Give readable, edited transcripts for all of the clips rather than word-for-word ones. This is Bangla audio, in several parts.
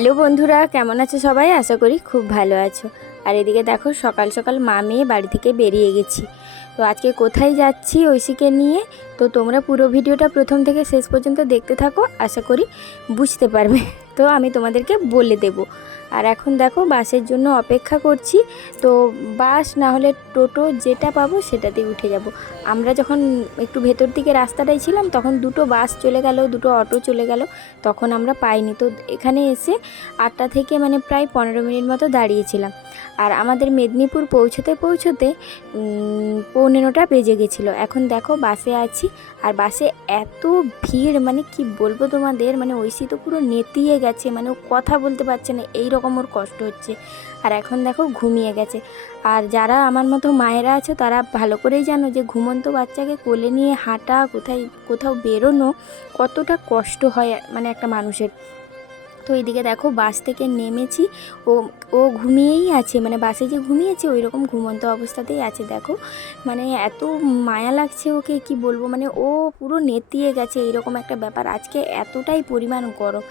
হ্যালো বন্ধুরা, কেমন আছো সবাই? আশা করি খুব ভালো আছো। আর এদিকে দেখো সকাল সকাল মা মেয়ে বাড়ি থেকে বেরিয়ে গেছি। তো আজকে কোথায় যাচ্ছি ঐশীকে নিয়ে, তো তোমরা পুরো ভিডিওটা প্রথম থেকে শেষ পর্যন্ত দেখতে থাকো, আশা করি বুঝতে পারবে। তো আমি তোমাদেরকে বলে দেব। আর এখন দেখো বাসের জন্য অপেক্ষা করছি। তো বাস না হলে টোটো যেটা পাবো সেটাতেই উঠে যাব। আমরা যখন একটু ভেতর দিকে রাস্তাটাই ছিলাম তখন দুটো বাস চলে গেল, দুটো অটো চলে গেল, তখন আমরা পাইনি। তো এখানে এসে 8টা থেকে প্রায় 15 মিনিট মতো দাঁড়িয়েছিলাম। আর আমাদের মেদিনীপুর পৌঁছতে পৌঁছতে 9:45 বেজে গেছিলো। এখন দেখো বাসে আছি, আর বাসে এত ভিড়, কি বলবো তোমাদের, ঐশী তো পুরো নেতিয়ে গেছে, ও কথা বলতে পারছে না, এই রকম ওর কষ্ট হচ্ছে। আর এখন দেখো ঘুমিয়ে গেছে। আর যারা আমার মতো মায়েরা আছো তারা ভালো করেই জানো যে ঘুমন্ত বাচ্চাকে কোলে নিয়ে হাঁটা, কোথাও বেরোনো কতটা কষ্ট হয় একটা মানুষের। তো এইদিকে দেখো বাস থেকে নেমেছি, ও ও ঘুমিয়েই আছে, বাসে যে ঘুমিয়েছে ওই রকম ঘুমন্ত অবস্থাতেই আছে। দেখো এত মায়া লাগছে ওকে, কি বলবো, ও পুরো নেতিয়ে গেছে, এইরকম একটা ব্যাপার। আজকে এতটাই পরিমাণ গরম।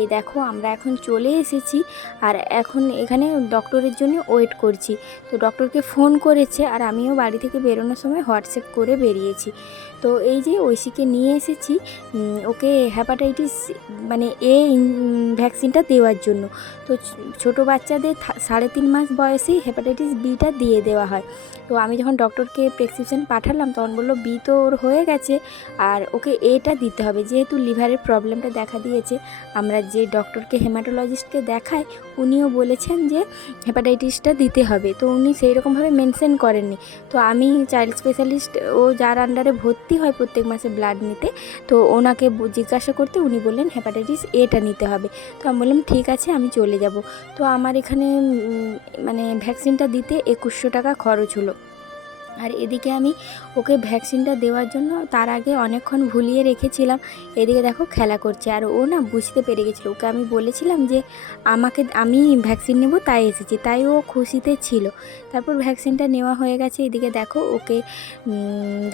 এই দেখো আমরা এখন চলে এসেছি, আর এখন এখানে ডক্টরের জন্য ওয়েট করছি। তো ডক্টরকে ফোন করেছে, আর আমিও বাড়ি থেকে বেরোনোর সময় হোয়াটসঅ্যাপ করে বেরিয়েছি। তো এই যে ঐশীকে নিয়ে এসেছি ওকে হ্যাপাটাইটিস এ ভ্যাকসিনটা দেওয়ার জন্য। তো ছোটো বাচ্চাদের 3.5 মাস বয়সেই হেপাটাইটিস বিটা দিয়ে দেওয়া হয়। তো আমি যখন ডক্টরকে প্রেসক্রিপশন পাঠালাম তখন বললো বি তো ওর হয়ে গেছে, আর ওকে এটা দিতে হবে, যেহেতু লিভারের প্রবলেমটা দেখা দিয়েছে। আমরা যে ডক্টরকে হেমাটোলজিস্টকে দেখাই উনিও বলেছেন যে হেপাটাইটিসটা দিতে হবে, তো উনি সেই রকমভাবে মেনশন করেননি। তো আমি চাইল্ড স্পেশালিস্ট ও যার আন্ডারে ভর্তি হয় প্রত্যেক মাসে ব্লাড নিতে, তো ওনাকে জিজ্ঞাসা করতে উনি বললেন হেপাটাইটিস এটা নিতে হবে। তো আমি বললাম ঠিক আছে, আমি চলে যাব। তো আমার এখানে ভ্যাকসিনটা দিতে 2100 টাকা খরচ হলো। আর এদিকে আমি ওকে ভ্যাকসিনটা দেওয়ার জন্য তার আগে অনেকক্ষণ ভুলিয়ে রেখেছিলাম। এদিকে দেখো খেলা করছে, আর ও না বুঝতে পেরে গেছিলো। ওকে আমি বলেছিলাম যে আমি ভ্যাকসিন নেব তাই এসেছি, তাই ও খুশিতে ছিল। তারপর ভ্যাকসিনটা নেওয়া হয়ে গেছে। এদিকে দেখো ওকে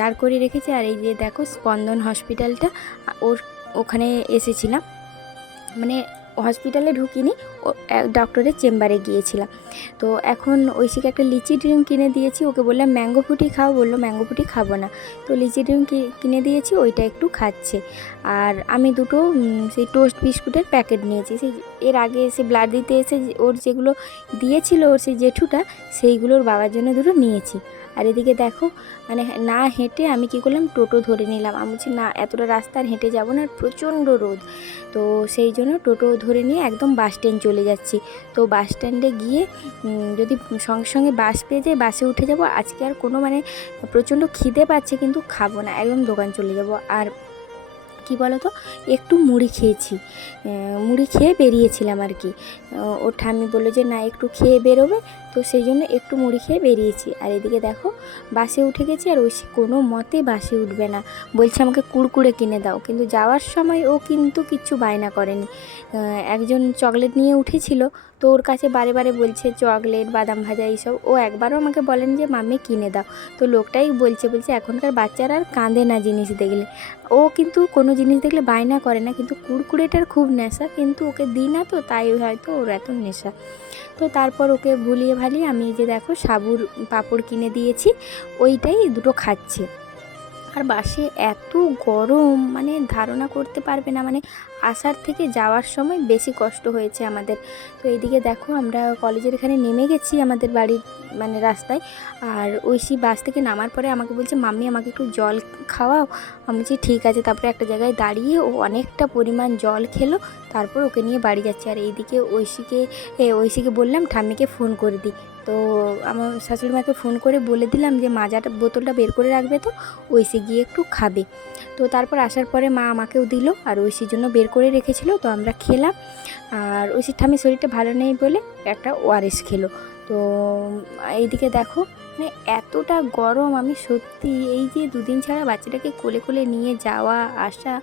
দাঁড় করিয়ে রেখেছে। আর এই যে দেখো স্পন্দন হসপিটালটা, ওখানে এসেছিলাম, হসপিটালে ঢুকিনি, ডক্টরের চেম্বারে গিয়েছিলাম। তো এখন ঐশীকে একটা লিচি ড্রিঙ্ক কিনে দিয়েছি। ওকে বললাম ম্যাঙ্গো ফুটি খাও, বললো ম্যাঙ্গো ফুটি খাবো না। তো লিচি ড্রিঙ্ক কিনে দিয়েছি, ওইটা একটু খাচ্ছে। আর আমি দুটো সেই টোস্ট বিস্কুটের প্যাকেট নিয়েছি। সেই এর আগে এসে ব্লাড দিতে এসে ওর যেগুলো দিয়েছিল ওর সেই জেঠুটা, সেইগুলোর বাবার জন্য দুটো নিয়েছি। আর এদিকে দেখো না হেঁটে আমি কী করলাম, টোটো ধরে নিলাম। আমি বলছি না, এতটা রাস্তা আর হেঁটে যাবো না, প্রচণ্ড রোদ। তো সেই জন্য টোটো ধরে নিয়ে একদম বাস স্ট্যান্ড চলে যাচ্ছি। তো বাস স্ট্যান্ডে গিয়ে যদি সঙ্গে সঙ্গে বাস পেয়ে যাই বাসে উঠে যাব। আজকে আর কোনো প্রচণ্ড খিদে পাচ্ছে, কিন্তু খাবো না, একদম দোকান চলে যাব। আর কি বলো তো, একটু মুড়ি খেয়েছি, মুড়ি খেয়ে বেরিয়েছিলাম আর কি। ওর ঠাম্মি বললো যে না একটু খেয়ে বেরোবে, তো সেই জন্য একটু মুড়ি খেয়ে বেরিয়েছি। আর এদিকে দেখো বাসে উঠে গেছি, আর ঐশী কোনো মতে বাসে উঠবে না, বলছে আমাকে কুড়কুড়ে কিনে দাও। কিন্তু যাওয়ার সময় ও কিন্তু কিচ্ছু বায়না করেনি। একজন চকলেট নিয়ে উঠেছিল, তো ওর কাছে বারে বারে বলছে চকলেট, বাদাম ভাজা এইসব। ও একবারও আমাকে বলেন যে মাম্মি কিনে দাও। তো লোকটাই বলছে এখনকার বাচ্চারা আর কাঁদে না জিনিস দেখলে। ও কিন্তু কোনো জিনিস দেখলে বায়না করে না, কিন্তু কুড়কুড়েটার খুব নেশা, কিন্তু ওকে দিই না, তো তাই হয়তো ওর এত নেশা। তো তারপর ওকে ভুলিয়ে ভালিয়ে আমি যে দেখো সাবুর পাঁপড় কিনে দিয়েছি, ওইটাই দুটো খাচ্ছে। আর বাসে এত গরম, ধারণা করতে পারবে না, আসার থেকে যাওয়ার সময় বেশি কষ্ট হয়েছে আমাদের। তো এইদিকে দেখো আমরা কলেজের এখানে নেমে গেছি আমাদের বাড়ির রাস্তায়। আর ঐশী বাস থেকে নামার পরে আমাকে বলছে মাম্মি আমাকে একটু জল খাওয়াও। আমি বলছি ঠিক আছে। তারপরে একটা জায়গায় দাঁড়িয়ে ও অনেকটা পরিমাণ জল খেলো, তারপর ওকে নিয়ে বাড়ি যাচ্ছে। আর এইদিকে ঐশীকে বললাম ঠাম্মিকে ফোন করে দিই। তো আমার শাশুড়ি মাকে ফোন করে বলে দিলাম যে মাজাটা বোতলটা বের করে রাখবে, তো ঐশী গিয়ে একটু খাবে। তো তারপর আসার পরে মা আমাকেও দিল, আর ঐশীর জন্য বের করে রেখেছিল, তো আমরা খেলাম। আর ঐশীর ঠাম্মির শরীরটা ভালো নেই বলে একটা ওআরএস খেলো। তো এইদিকে দেখো এতটা গরম, আমি সত্যি এই যে 2 দিন ছাড়া বাচ্চাটাকে কোলে কোলে নিয়ে যাওয়া আসা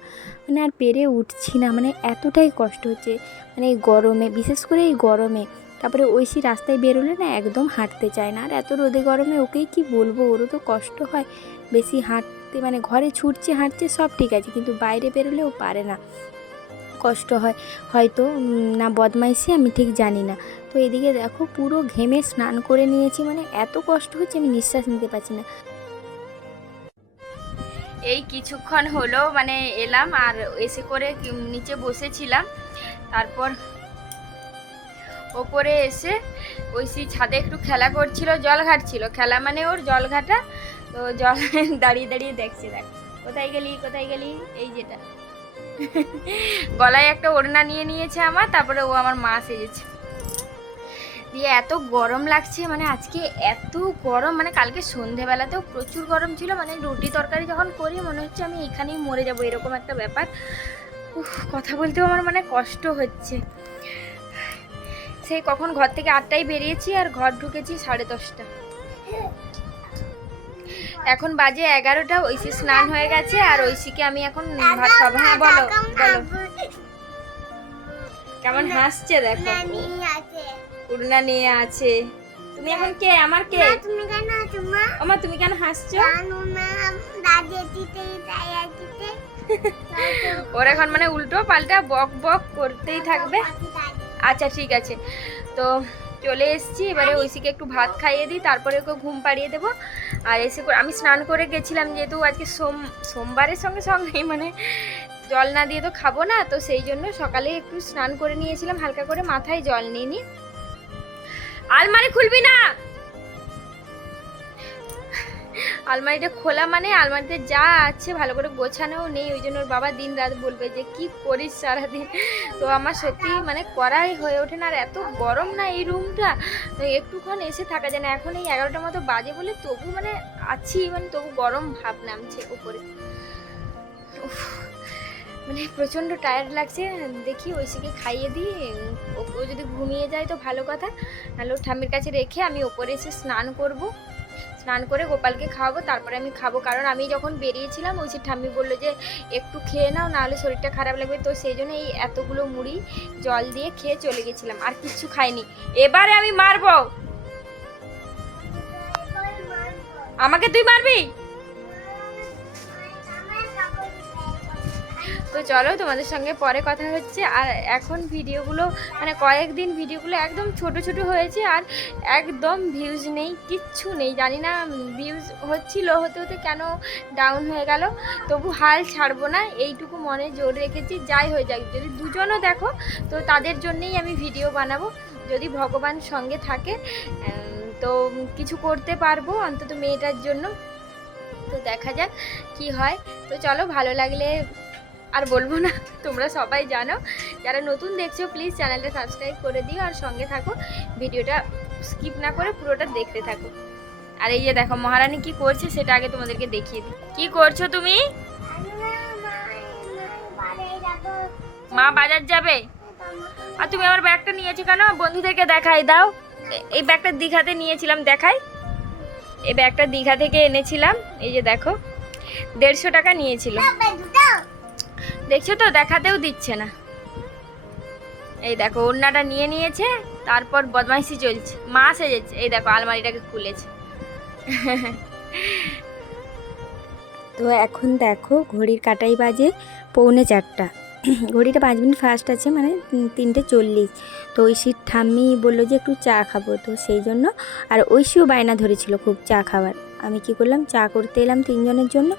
আর পেরে উঠছি না, এতটাই কষ্ট হচ্ছে এই গরমে, বিশেষ করে এই গরমে। তারপরে ঐশী রাস্তায় বেরোলে না একদম হাঁটতে চায় না। আর এত রোদে গরমে ওকেই কি বলবো, ওরও তো কষ্ট হয় বেশি হাঁটতে, ঘরে ছুটছে হাঁটছে সব ঠিক আছে, কিন্তু বাইরে বেরোলেও পারে না, কষ্ট হয়, হয়তো না বদমাইশি, আমি ঠিক জানি না। তো এদিকে দেখো পুরো ঘেমে স্নান করে নিয়েছি, মানে এত কষ্ট হচ্ছে আমি নিঃশ্বাস নিতে পারছি না। এই কিছুক্ষণ হলো মানে এলাম আর এসে করে নিচে বসেছিলাম, তারপর ওপরে এসে ঐশী ছাদে একটু খেলা করছিল, জল ঘাটছিল, খেলা মানে ওর জল ঘাটা। তো জল দাঁড়িয়ে দাঁড়িয়ে দেখছে, দেখ কোথায় গেলি কোথায় গেলি, এই যেটা গলায় একটা ওড়না নিয়ে নিয়েছে আমার, তারপরে ও আমার মা সেজেছে। দিয়ে এত গরম লাগছে, মানে আজকে এত গরম, মানে কালকে সন্ধেবেলাতেও প্রচুর গরম ছিল, মানে রুটি তরকারি যখন করি মনে হচ্ছে আমি এখানেই মরে যাবো, এরকম একটা ব্যাপার। কথা বলতেও আমার মানে কষ্ট হচ্ছে। সেই কখন ঘর থেকে 8টায় বেরিয়েছি আর ঘর ঢুকেছি 10:30। এখন বাজে 11টা। ঐশী স্নান হয়ে গেছে আর ঐশীকে আমি এখন ভাত খাবো। হ্যাঁ বলো বলো। কেমন হাসছে দেখো, উড়না নিয়ে আছে। তুমি এখন কে, আমার কে? তুমি কেন আছো মা? ওমা তুমি কেন হাসছো? ওর এখন মানে উল্টো পাল্টা বক বক করতেই থাকবে। আচ্ছা ঠিক আছে, তো চলে এসেছি, এবারে ঐশীকে একটু ভাত খাইয়ে দিই, তারপরে ওকে ঘুম পাড়িয়ে দেবো। আর এসে আমি স্নান করে গেছিলাম, যেহেতু আজকে সোমবারের সঙ্গে সঙ্গে মানে জল না দিয়ে তো খাবো না, তো সেই জন্য সকালে একটু স্নান করে নিয়েছিলাম, হালকা করে মাথায় জল নিয়ে নি। আলমারি খুলবি না, আলমারিটা খোলা মানে আলমারিতে যা আছে ভালো করে গোছানোও নেই, ওই জন্য ওর বাবা দিন রাত বলবে যে কি করিস সারাদিন। তো আমার সত্যি মানে করাই হয়ে ওঠে না, আর এত গরম না এই রুমটা, একটুক্ষণ এসে থাকা যায় না। এখন এই 11টার মতো বাজে বলে তবু মানে আছি, মানে তবু গরম ভাব নামছে উপরে, মানে প্রচণ্ড টায়ার্ড লাগছে। দেখি ঐশীকে খাইয়ে দিই, ও যদি ঘুমিয়ে যায় তো ভালো কথা, নাহলে ওর ঠাম্মির কাছে রেখে আমি ওপরে এসে স্নান করব, স্নান করে গোপালকে খাওয়াবো, তারপরে আমি খাবো। কারণ আমি যখন বেরিয়েছিলাম ওই যে ঠাম্মি বললো যে একটু খেয়ে নাও, নাহলে শরীরটা খারাপ লাগবে, তো সেই জন্য এই এতগুলো মুড়ি জল দিয়ে খেয়ে চলে গেছিলাম, আর কিচ্ছু খাইনি। এবারে আমি মারবো, আমাকে তুই মারবি? তো চলো তোমাদের সঙ্গে পরে কথা হচ্ছে। আর এখন ভিডিওগুলো মানে কয়েকদিন ভিডিওগুলো একদম ছোট ছোট হয়েছে, আর একদম ভিউজ নেই, কিচ্ছু নেই, জানি না ভিউজ হচ্ছিল, হতে হতে কেন ডাউন হয়ে গেল। তবু হাল ছাড়বো না, এইটুকু মনে জোর রেখেছি, যাই হয়ে যাক, যদি দুজনও দেখো তো তাদের জন্যেই আমি ভিডিও বানাবো, যদি ভগবান সঙ্গে থাকে তো কিছু করতে পারবো অন্তত মেয়েটার জন্য। তো দেখা যাক কি হয়। তো চলো, ভালো লাগলে আর বলবো না, তোমরা সবাই জানো, যারা নতুন দেখছো প্লিজ চ্যানেলটা সাবস্ক্রাইব করে দিও আর সঙ্গে থাকো, ভিডিওটা স্কিপ না করে পুরোটা দেখতে থাকো। আর এই যে দেখো মহারানী কি করছে সেটা আগে তোমাদেরকে দেখিয়ে দিই। কি করছো তুমি? মা বাজার যাবে, আর তুমি আমার ব্যাগটা নিয়েছো কেন? বন্ধুদেরকে দেখাই দাও, এই ব্যাগটা দীঘাতে নিয়েছিলাম, দেখাই, এই ব্যাগটা দীঘা থেকে এনেছিলাম, এই যে দেখো 150 টাকা নিয়েছিল, দেখছো তো, দেখাতেও দিচ্ছে না। এই দেখো ওড়নাটা নিয়ে নিয়েছে, তারপর বদমাইশি চলছে, মা সেজেছে, এই দেখো আলমারিটাকে খুলেছে। তো এখন দেখো ঘড়ির কাটাই বাজে 3:45, ঘড়িটা 5 মিনিট ফাস্ট আছে, মানে 3:40। তো ঐশীর ঠাম্মি বললো যে একটু চা খাবো, তো সেই জন্য, আর ঐশীও বায়না ধরেছিল খুব চা খাবার। আমি কি করলাম, চা করতে এলাম 3 জনের জন্য,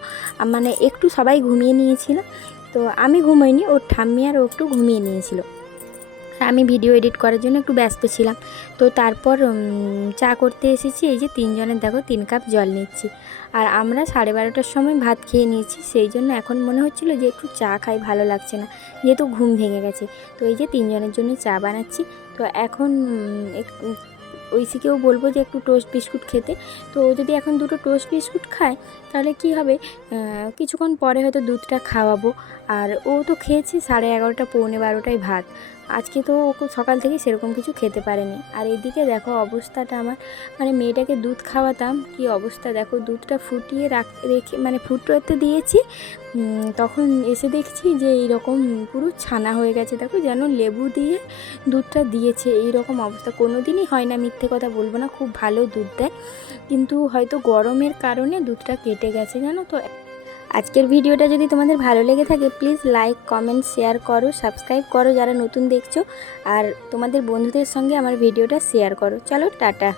মানে একটু সবাই ঘুমিয়ে নিয়েছিল, তো আমি ঘুমোইনি, ওর ঠাম্মি আর ও একটু ঘুমিয়ে নিয়েছিল, আর আমি ভিডিও এডিট করার জন্য একটু ব্যস্ত ছিলাম। তো তারপর চা করতে এসেছি, এই যে 3 জনের দেখো 3 কাপ জল নিচ্ছি, আর আমরা 12:30টার সময় ভাত খেয়ে নিয়েছি, সেই জন্য এখন মনে হচ্ছিল যে একটু চা খাই, ভালো লাগছে না, যেহেতু ঘুম ভেঙে গেছে। তো এই যে 3 জনের জন্য চা বানাচ্ছি। তো এখন ঐশীকেও বলবো যে একটু টোস্ট বিস্কুট খেতে, তো ও যদি এখন 2টো টোস্ট বিস্কুট খায় তাহলে কি হবে, কিছুক্ষণ পরে হয়তো দুধটা খাওয়াবো। আর ও তো খেয়েছে 11:30 পৌনে 12টায় ভাত, আজকে তো ও সকাল থেকে সেরকম কিছু খেতে পারেনি। আর এদিকে দেখো অবস্থাটা আমার, মানে মেয়েটাকে দুধ খাওয়াতাম, কি অবস্থা দেখো, দুধটা ফুটিয়ে রেখে মানে ফুটোতে দিয়েছি, তখন এসে দেখছি যে এইরকম পুরো ছানা হয়ে গেছে, দেখো যেন লেবু দিয়ে দুধটা দিয়েছে, এই রকম অবস্থা। কোনো দিনই হয় না, মিথ্যে কথা বলবো না, খুব ভালো দুধ দেয়, কিন্তু হয়তো গরমের কারণে দুধটা কেটে গেছে জানো তো। আজকের ভিডিওটা যদি তোমাদের ভালো লেগে থাকে প্লিজ লাইক কমেন্ট শেয়ার করো, সাবস্ক্রাইব করো যারা নতুন দেখছো, আর তোমাদের বন্ধুদের সঙ্গে আমার ভিডিওটা শেয়ার করো। চলো টাটা।